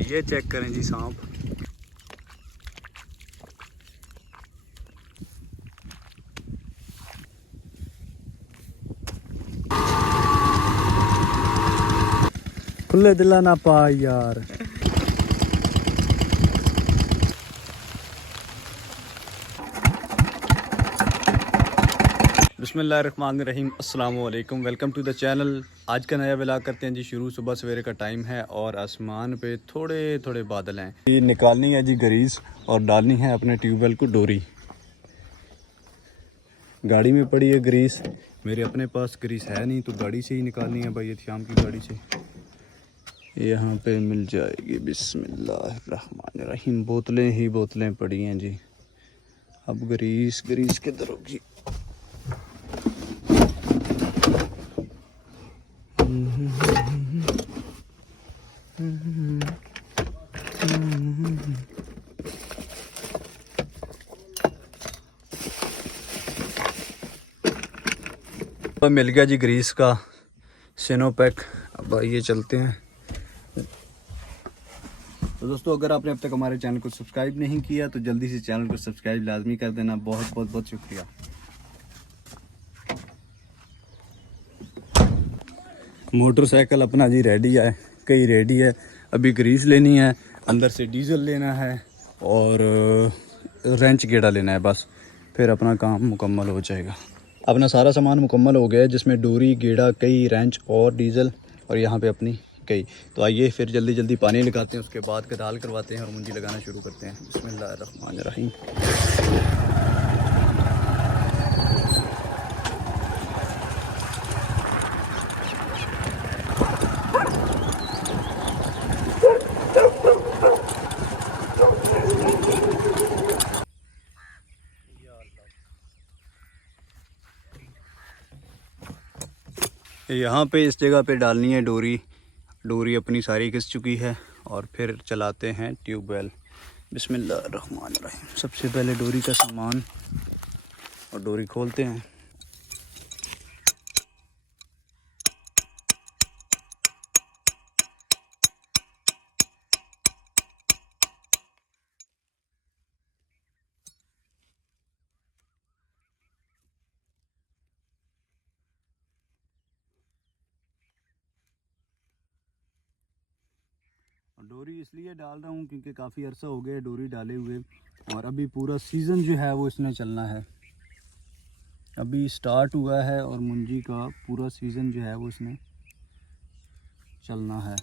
ये चेक करें जी सांप। खुले दिला ना पा यार। बिस्मिल्लाहिर्रहमानिर्रहीम, अस्सलाम वालेकुम, वेलकम टू द चैनल। आज का नया व्लॉग करते हैं जी शुरू। सुबह सवेरे का टाइम है और आसमान पे थोड़े थोड़े बादल हैं। ये निकालनी है जी ग्रीस और डालनी है अपने ट्यूबवेल को डोरी। गाड़ी में पड़ी है ग्रीस, मेरे अपने पास ग्रीस है नहीं तो गाड़ी से ही निकालनी है भाई, श्याम की गाड़ी से यहाँ पे मिल जाएगी। बिस्मिल्लाहिर्रहमानिर्रहीम। बोतलें ही बोतलें पड़ी हैं जी। अब ग्रीस किधर होगी? तो मिल गया जी ग्रीस का सिनोपैक। अब आइए चलते हैं। तो दोस्तों, अगर आपने अब तक हमारे चैनल को सब्सक्राइब नहीं किया तो जल्दी से चैनल को सब्सक्राइब लाजमी कर देना। बहुत बहुत बहुत शुक्रिया। मोटरसाइकिल अपना जी रेडी है, कई रेडी है। अभी ग्रीस लेनी है, अंदर से डीजल लेना है और रेंच गेड़ा लेना है, बस फिर अपना काम मुकम्मल हो जाएगा। अपना सारा सामान मुकम्मल हो गया है, जिसमें डोरी, गेड़ा, कई, रेंच और डीजल और यहाँ पे अपनी कई। तो आइए फिर जल्दी जल्दी पानी लगाते हैं, उसके बाद कदाल करवाते हैं और मुंजी लगाना शुरू करते हैं। बिस्मिल्लाहिर्रहमानिर्रहीम। यहाँ पे इस जगह पे डालनी है डोरी अपनी सारी घिस चुकी है और फिर चलाते हैं ट्यूबवेल। बिस्मिल्लाहिर्रहमानिर्रहीम। सबसे पहले डोरी का सामान और डोरी खोलते हैं। डोरी इसलिए डाल रहा हूँ क्योंकि काफ़ी अरसा हो गया डोरी डाले हुए और अभी पूरा सीज़न जो है वो इसने चलना है। अभी स्टार्ट हुआ है और मुंजी का पूरा सीज़न जो है वो इसने चलना है।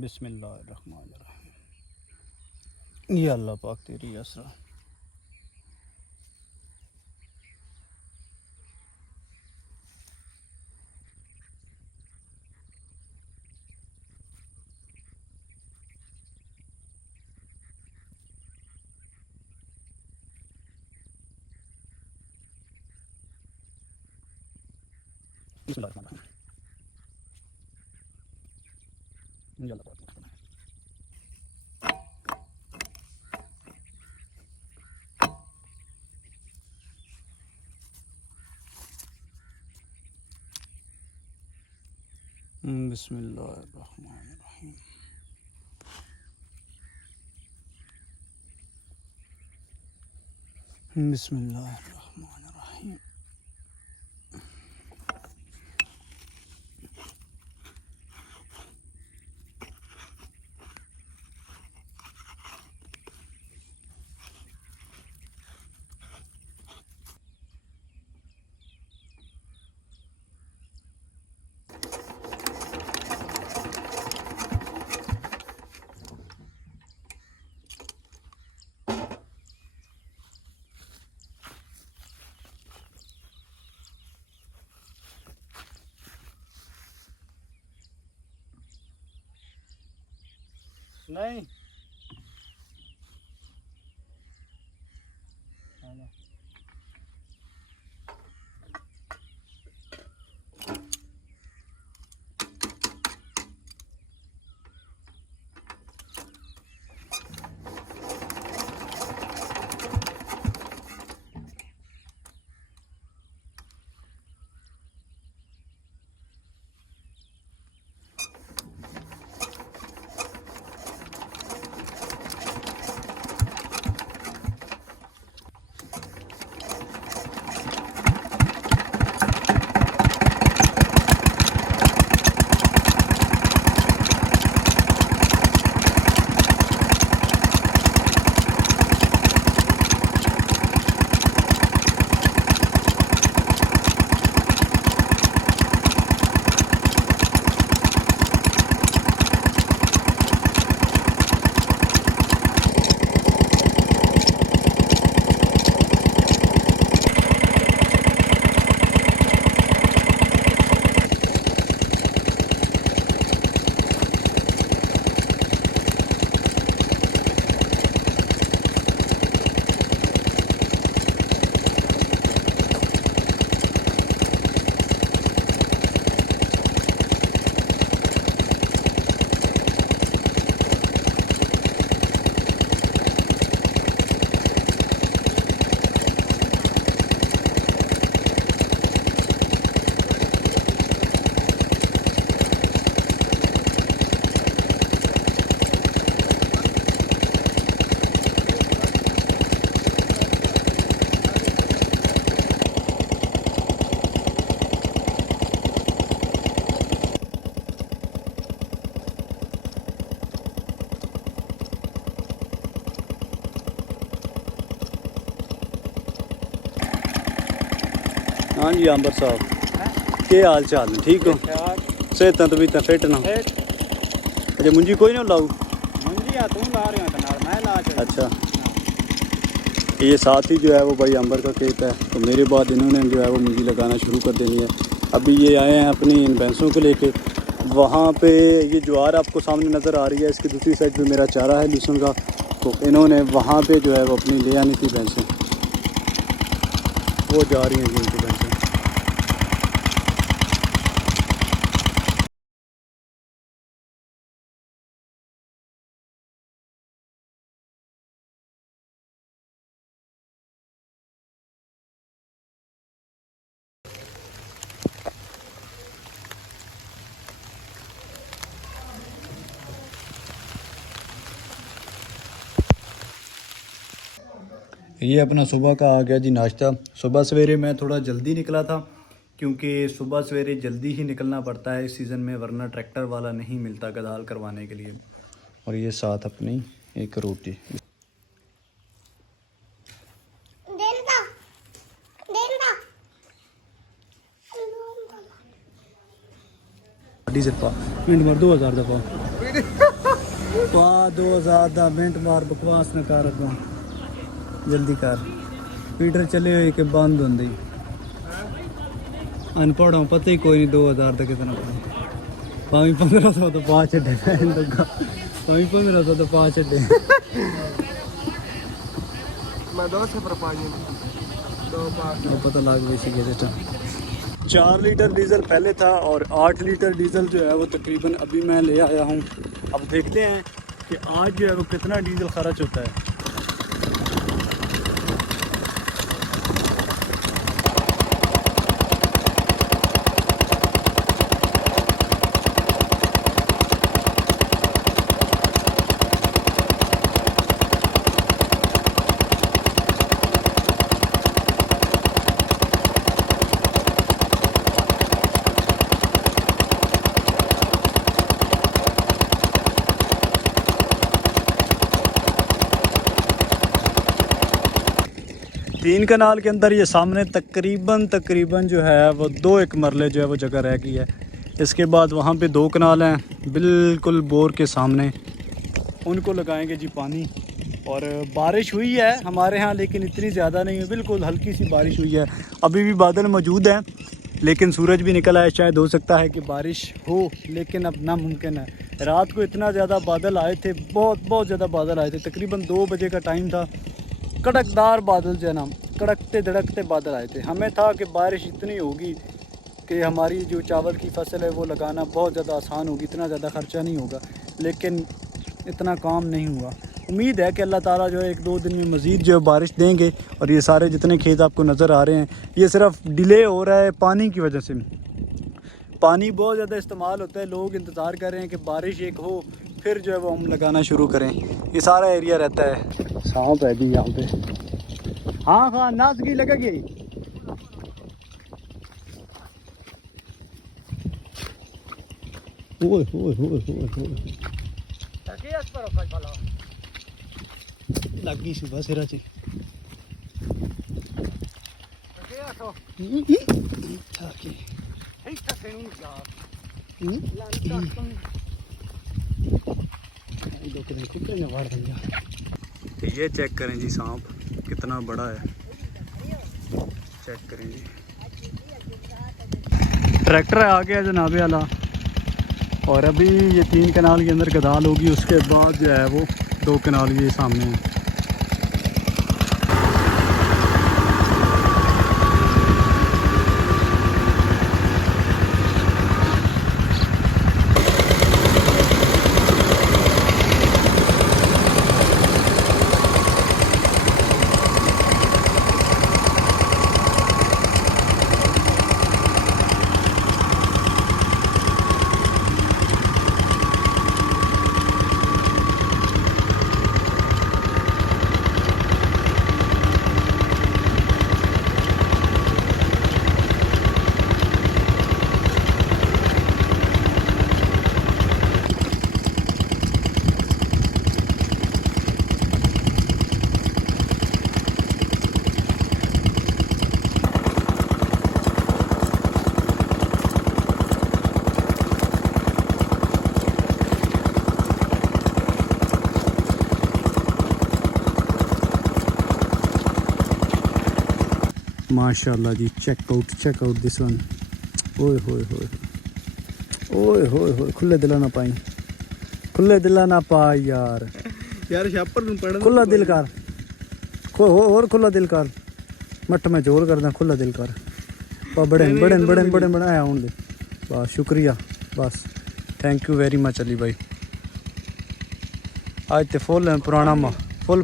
बिस्मिल्लाहिर्रहमानिर्रहीम। या अल्लाह पाक तेरी असरा। बिस्मिल्लाहिर्रहमानिर्रहीम। या अल्लाह पाक। बिस्मिल्लाहिर्रहमानिर्रहीम। बिस्मिल्लाहिर्रहमानिर्रहीम। नहीं हाँ जी आंबर साहब के हाल चाल ने ठीक हो सेहत तबीयत फिट ना अच्छा मुंजी कोई ना लाऊ अच्छा ये साथ ही जो है वो भाई अंबर का खेत है तो मेरे बाद इन्होंने जो है वो मुंजी लगाना शुरू कर देनी है। अभी ये आए हैं अपनी इन भैंसों को लेके वहाँ पे ये ज्वार आपको सामने नज़र आ रही है इसकी दूसरी साइड पे मेरा चारा है लहसुन का तो इन्होंने वहाँ पे जो है वो अपनी ले आनी थी भैंसें वो जा रही हैं जिनकी भैंसें। ये अपना सुबह का आ गया जी नाश्ता। सुबह सवेरे मैं थोड़ा जल्दी निकला था क्योंकि सुबह सवेरे जल्दी ही निकलना पड़ता है इस सीज़न में वरना ट्रैक्टर वाला नहीं मिलता गदाल करवाने के लिए। और ये साथ अपनी एक रोटी मिनट मार 2000 दफा पा 2000 दा मिनट मार बकवास न कर अगों जल्दी कर मीटर चले हुए के बंद होंदी अनपढ़ हूँ पता ही कोई नहीं 2000 तक कितना पड़ा पावी 1500 तो पा छे पावी 1500 तो पा छे मैं 2 से पर पानी 2 पास पता लग वैसे गए 4 लीटर डीजल पहले था और 8 लीटर डीजल जो है वो तकरीबन अभी मैं ले आया हूँ। अब देखते हैं कि आज जो है वो कितना डीजल खर्च होता है। 3 कनाल के अंदर ये सामने तकरीबन जो है वो 2 एक मरले जो है वो जगह रह गई है। इसके बाद वहाँ पे 2 कनाल हैं बिल्कुल बोर के सामने उनको लगाएंगे जी पानी। और बारिश हुई है हमारे यहाँ लेकिन इतनी ज़्यादा नहीं है बिल्कुल हल्की सी बारिश हुई है। अभी भी बादल मौजूद हैं लेकिन सूरज भी निकला है शायद हो सकता है कि बारिश हो लेकिन अब नामुमकिन है। रात को इतना ज़्यादा बादल आए थे बहुत ज़्यादा बादल आए थे तकरीबन 2 बजे का टाइम था। कड़कदार बादल जो है ना कड़कते धड़कते बादल आए थे। हमें था कि बारिश इतनी होगी कि हमारी जो चावल की फसल है वो लगाना बहुत ज़्यादा आसान होगी इतना ज़्यादा ख़र्चा नहीं होगा लेकिन इतना काम नहीं हुआ। उम्मीद है कि अल्लाह ताला जो है 1-2 दिन में मज़ीद जो है बारिश देंगे। और ये सारे जितने खेत आपको नज़र आ रहे हैं ये सिर्फ डिले हो रहा है पानी की वजह से। पानी बहुत ज़्यादा इस्तेमाल होता है लोग इंतज़ार कर रहे हैं कि बारिश एक हो फिर जो है वो हम लगाना शुरू करें। ये सारा एरिया रहता है सांप है जी यहाँ पे। हाँ हाँ नाज की लगेगी लगी सुबह सिरा ची ये चेक करें जी सांप कितना बड़ा है चेक करें जी। ट्रैक्टर आ गया जनाबे आला और अभी ये 3 कनाल के अंदर गदाल होगी उसके बाद जो है वो 2 कनाल ये सामने है। माशाल्लाह जी, चेक आउट दिस वन। ओए होए होए ओए होए होए, खुले दिला ना पाई, खुले दिला ना पा यार, यार छापर ਨੂੰ ਪੜਨ खुला दिल कर, और खुला दिल कर, मट में जोर करदा, खुला दिल कर। बड़े आया हूँ दे, बस शुक्रिया, बस thank you very much Ali भाई। आज तो फुल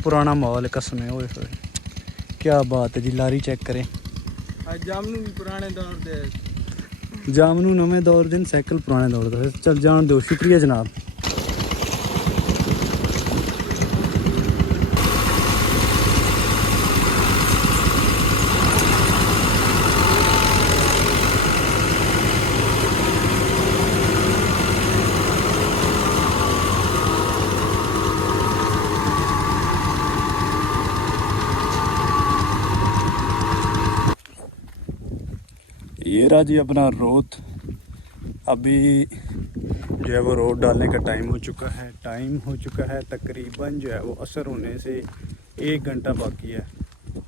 पुराना माहौल है कसम है। ओए होए क्या बात है जी, लारी चेक करें। ਅੱਜ ਜਾਮਨੂ ਵੀ ਪੁਰਾਣੇ ਦੌਰ ਦੇ जामनू नवें दौर दिन, साइकिल पुराने दौर का। चल जान दो, शुक्रिया जनाब। ये रहा जी अपना रोड। अभी जो है वो रोड डालने का टाइम हो चुका है। तकरीबन जो है वो असर होने से 1 घंटा बाकी है।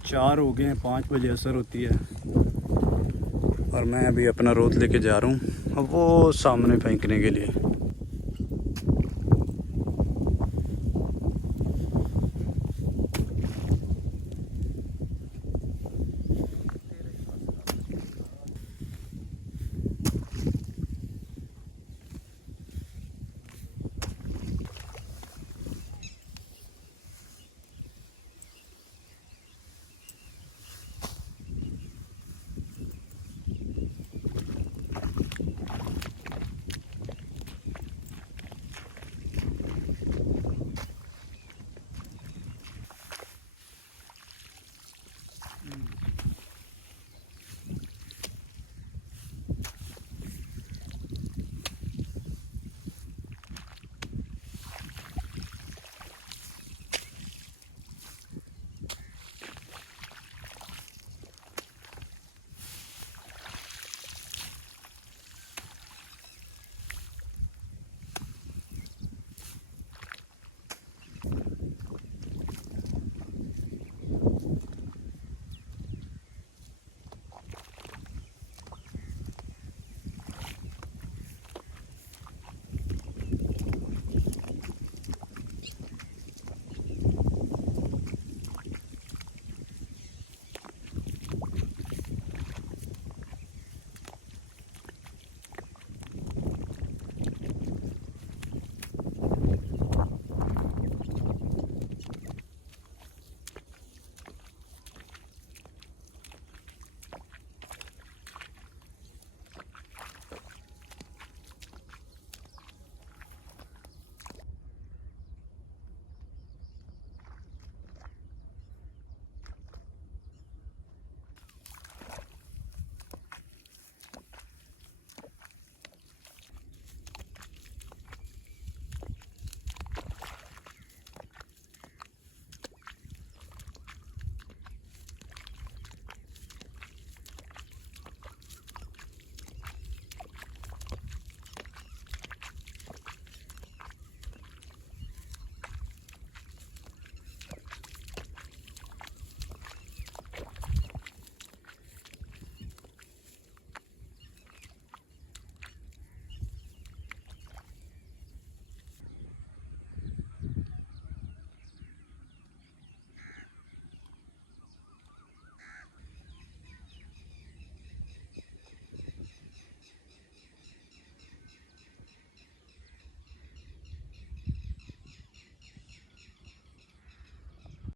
4 हो गए हैं, 5 बजे असर होती है। और मैं अभी अपना रोड लेके जा रहा हूँ अब वो सामने फेंकने के लिए।